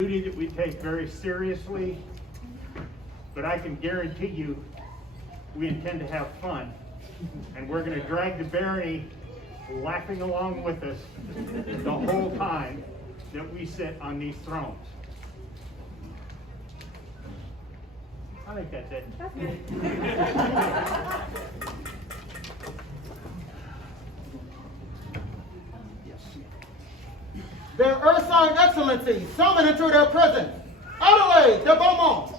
Duty that we take very seriously, but I can guarantee you we intend to have fun, and we're going to drag the barony laughing along with us the whole time that we sit on these thrones. I think that's it. That's good. Their Ursine Excellencies, summoned into their presence, Adelaide de Beaumont,